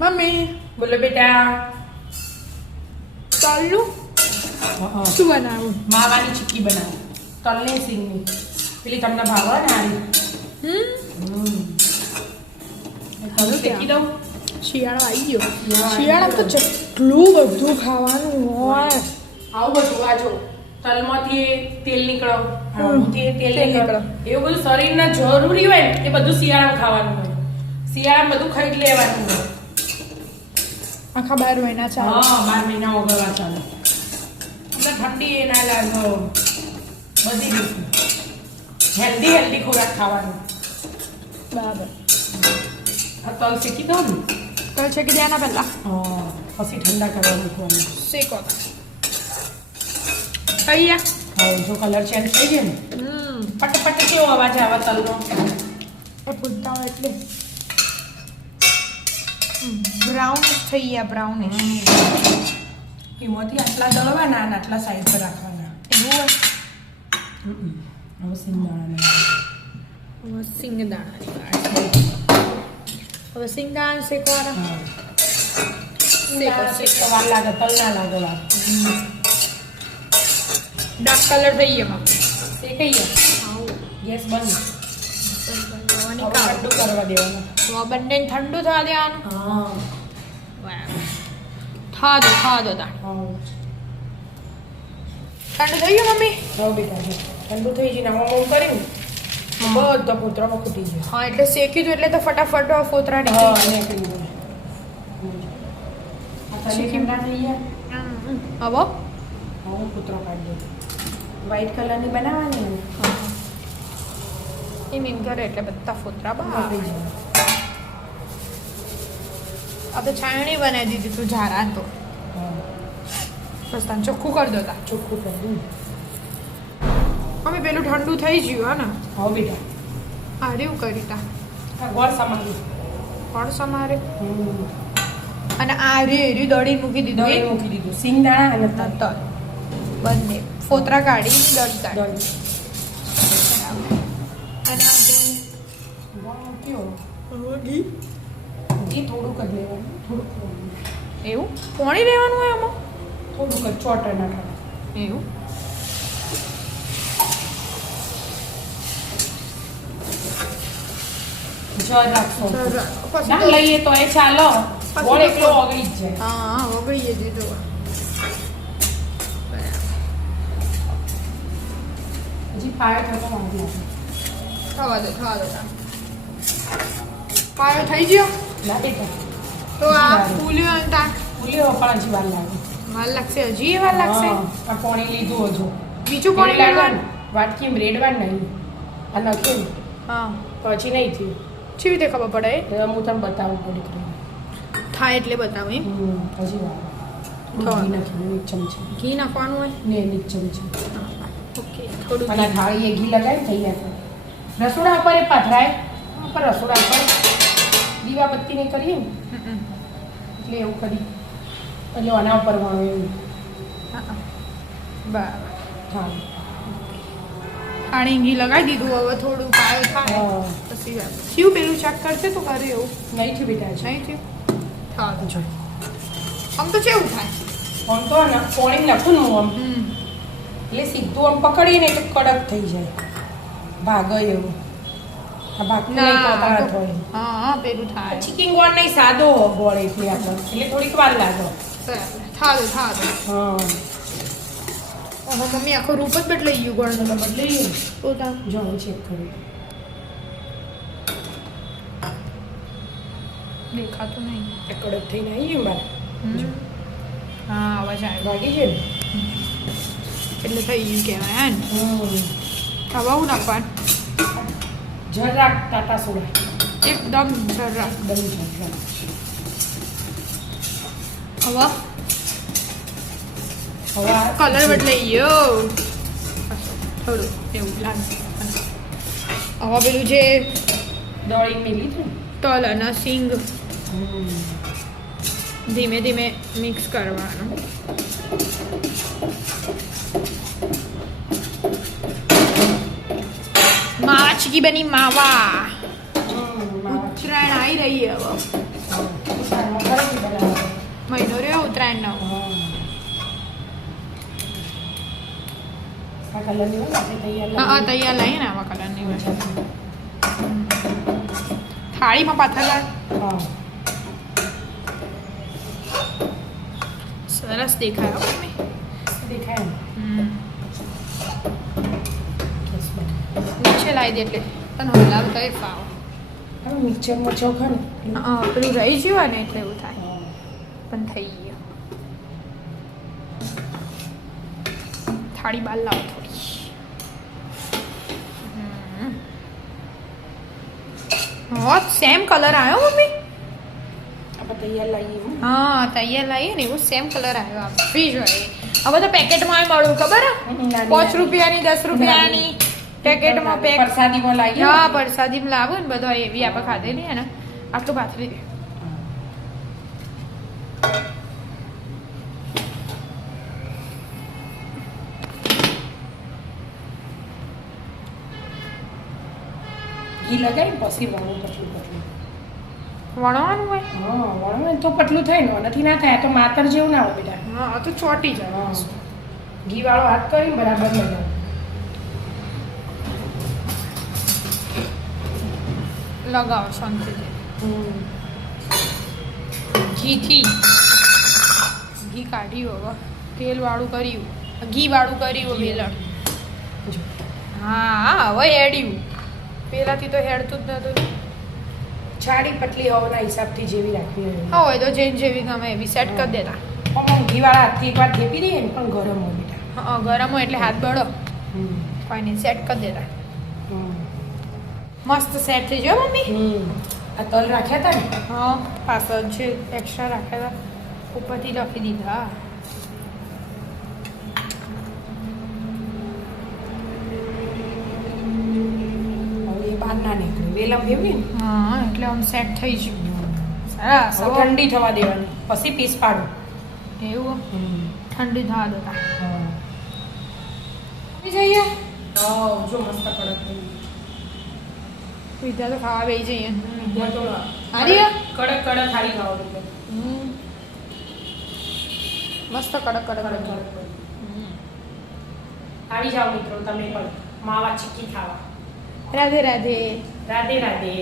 Mummy બોલો બેટા. તલનું શું બનાવું? માવાની ચીક્કી બનાવું. તલની સિંગની. પેલી તમને ભાવે ને આરી. તલ શેકી દઉં. શિયાળો આવી ગયો. શિયાળામાં તો જેટલું બધું ખાવાનું હોય. આવું બધું આ જો તલમાંથી તેલ નીકળો, આમાંથી તેલ નીકળો. એવું બધું શરીરના જરૂરી હોય ને એ બધું શિયાળામાં ખાવાનું હોય. શિયાળામાં બધું ખાઈ જ લેવાનું હોય. આખા 12 મહિના ચાલે. હા, 12 મહિના ઓગળવા ચાલે. અમને ઠંડી એ ના લાગે. બધી રીતે હેલ્ધી ખોરાક ખાવાનું. બરાબર. આ તલ શેકી દો ને. તલ શેકી દેવાના પહેલા. હા, પછી ઠંડા કરવા મૂકવાનું. શેકો થઈ ગયા. હા, જો કલર ચેન્જ થઈ ગયો ને પટ કેવો અવાજ આવે તલનો. એ પૂછતા હોય એટલે બ્રાઉન થઈ ગયા. બ્રાઉન એમાંથી આટલા દળવાના અને આટલા સાઈડ પર રાખવાના. એવું હોય. હવે સિંગદાણા સિંગદાણા. હવે સિંગદાણા શેકવાના. શેકો વાર લાગે, તલ ના લાગે વાર. ડાર્ક કલર થઈ ગયો. શેકાઈ ગયા. ગેસ બંધ. ઠંડુ કરવા દેવાનું. તો આ બંને ઠંડુ થવા દેવાનું. હા, થા દો તાણ. ઠંડુ થઈ ગયું મમ્મી? હવે બેટા ઠંડુ થઈ ગયું. આમાં કર્યું બધો ફોતરામાં ફૂટી ગયો. હા, એટલે શેકી દો એટલે તો ફટાફટ ફોતરા હા, નીકળી નીકળી ગયું. આ તલી ઠંડા થઈ ગયા. હવે હું ફોતરો કાઢી દઉં. વ્હાઈટ કલરની બનાવવાની. એમ કરે એટલે બધા ફોતરા બહાર. થઈ જાય. આ તો છાયણી બનાવી દીધી તું ઝારા તો. બસ તાન ચોખ્ખું કરી દો તા. ચોખ્ખું કરી દઉં. મમ્મી પેલું ઠંડુ થઈ ગયું હા ને? હવે બેટા આ રેવું કરી તા. આ ગોળ સમારી. કોણ સમારે? અને આ રે દળી મૂકી દીધું. દહીં મૂકી દીધું. સિંગદાણા અને તલ. તલ બંને ફોતરા કાઢી દળી દહીં. અને આ ગોળ મૂક્યો. ઘી ઘી થોડુંક જ લેવાનું. થોડુંક એવું પોણી લેવાનું હોય આમાં? થોડુંક જ ચોટર નાખવાનું. એવું જર રાખો. પછી ના લઈએ તો એ ચાલો. ગોળ એકલો ઓગળી જ જાય. હા ઓગળીએ દીધું. હજી પાયો થતો વાંધી આવે. થવા દો પાયો થઈ ગયો. ના બેટા તો આ ફૂલ્યું અને તાણ ફૂલ્યો પણ હજી વાર લાગે. વાર લાગશે. હજી વાર લાગશે. હા, આ પાણી લીધું હજુ. બીજું કોણ લેવાનું? વાટકી રેડવા નહીં. આ નાખ્યું હા પછી નહીં થયું. કેવી રીતે ખબર પડે? હવે હું તને બતાવું થોડીક રહી. થાય એટલે બતાવું એમ. હજી વાર થવા ઘી દે. નાખ્યું એક ચમચી ઘી નાખવાનું હોય. ને એક ચમચી ઓકે થોડું અને આ થાળીએ ઘી લગાવી થઈ જાય. રસોડા પર એ પાથરાય પર રસોડા પર દીવાબત્તી નહીં કરીએ ને એટલે એવું કરી એટલે આના ઉપર વણો એવું. બરાબર. હા પાણી ઘી લગાવી દીધું. હવે થોડું પાયો થાય પછી થયું. પેલું ચેક કરશે તો કરે એવું નહીં થયું બેટા છે. નહીં થયું. હા તો જો આમ તો કેવું થાય? આમ તો ને પોણી નાખું ને હું આમ એટલે સીધું આમ પકડીને એટલે કડક થઈ જાય. ભાગે એવું. આ ભાગતું નહીં કોતરા થોડી. હા પેલું થાય. ચીકિંગ ગોળ નહીં સાદો ગોળ એટલે આપણે એટલે થોડીક વાર લાગે. થાદો હા હવે મમ્મી આખો રૂપ જ બદલાઈ ગયું ગોળનો. તો બદલાઈ ગયું. તો તા જો હું ચેક કરું. દેખાતું નહીં. એ કડક થઈને આવી ગયું બાર. હા અવાજ આવ્યો. ભાગી ગયું ને. એટલે થઈ ગયું કહેવાય હે ને. હવે હું નાખવાનું જરાક ટાટા સોડા. એકદમ સરસ. એકદમ જરાક. હવે હવે આ કલર બદલાઈ ગયો થોડું એવું લાગે. હવે પેલું જે દળી મેલી છે ને. તલ અને સિંગ ધીમે ધીમે મિક્સ કરવાનું. माच की बनी मावा उत्तरायण आई रही है अब કલરની હોય ને આપણે તૈયાર હા હા તૈયાર લાવીએ ને આવા કલરની હોય થાળીમાં પાથરવા હા સરસ દેખાય હો મમ્મી દેખાય ને બસ બસ. નીચે લાવી દે એટલે પણ હલાવતા એ ફાવ હવે મિક્સરમાં ચોખા ને હા પેલું રહી ગયું ને એટલે એવું થાય હા. પણ થઈ ગયું થાળી બાર લાવો થોડી હા સેમ કલર આવ્યો મમ્મી આપણે તૈયાર લાવીએ એવું. હા તૈયાર લાવીએ ને એવું સેમ કલર આવ્યો આપવી જોઈએ હવે તો પેકેટમાં મળું ખબર હે નાની 5 રૂપિયાની 10 રૂપિયાની પેકેટમાં પેક પ્રસાદીમાં લાવીએ હા પ્રસાદીમાં લાવો ને બધો એવી આપણે ખાધેલી હે ને આટલું પાથરી દે ઘી લગાવી પછી વણું પતલું પતલું વણવાનું હોય હા વણું ને તો પતલું થાય ને નથી ના થાય આ તો માતર જેવું ના હોય બેટા હા આ તો ચોટી જાય હા ઘી વાળો હાથ કરીને બરાબર લગાવ લગાવો શાંતિથી ઘીથી ઘી કાઢ્યું હવે તેલ વાળું કર્યું ઘી વાળું કર્યું વેલણ હા હવે હેડ્યું પેલાથી તો હેડતું જ નતું છાડી પતલી હવાના હિસાબથી જેવી રાખવી હોય હા હોય તો જેન જેવી ગમે એવી સેટ કરી દેતા પણ ઘી વાળા હાથથી એકવાર થેપી દઈએ ને પણ ગરમ હોય બેટા હા ગરમ હોય એટલે હાથ બળો કોઈ નહીં સેટ કરી દેતા મસ્ત સેટ થઈ ગયો મમ્મી આ તલ રાખ્યા હતા ને હા પાછળ છે એક્સ્ટ્રા રાખ્યા હતા ઉપરથી લખી દીધા હવે એ બહાર ના નીકળે વેલા ફેરવી ને હા એટલે આમ સેટ થઈ ગયું સરસ હવે ઠંડી થવા દેવાની પછી પીસ પાડું એવું ઠંડી થવા દેતા આવી જઈએ જો મસ્ત કડક થઈ વિદ્યા તો ખાવા બેસી જઈએ ગયું તો હારી કડક કડક ખાલી ખાવાનું મસ્ત કડક કડક કડક આવી જાઓ મિત્રો તમે પણ માવા ચીક્કી ખાવા રાધે રાધે રાધે રાધે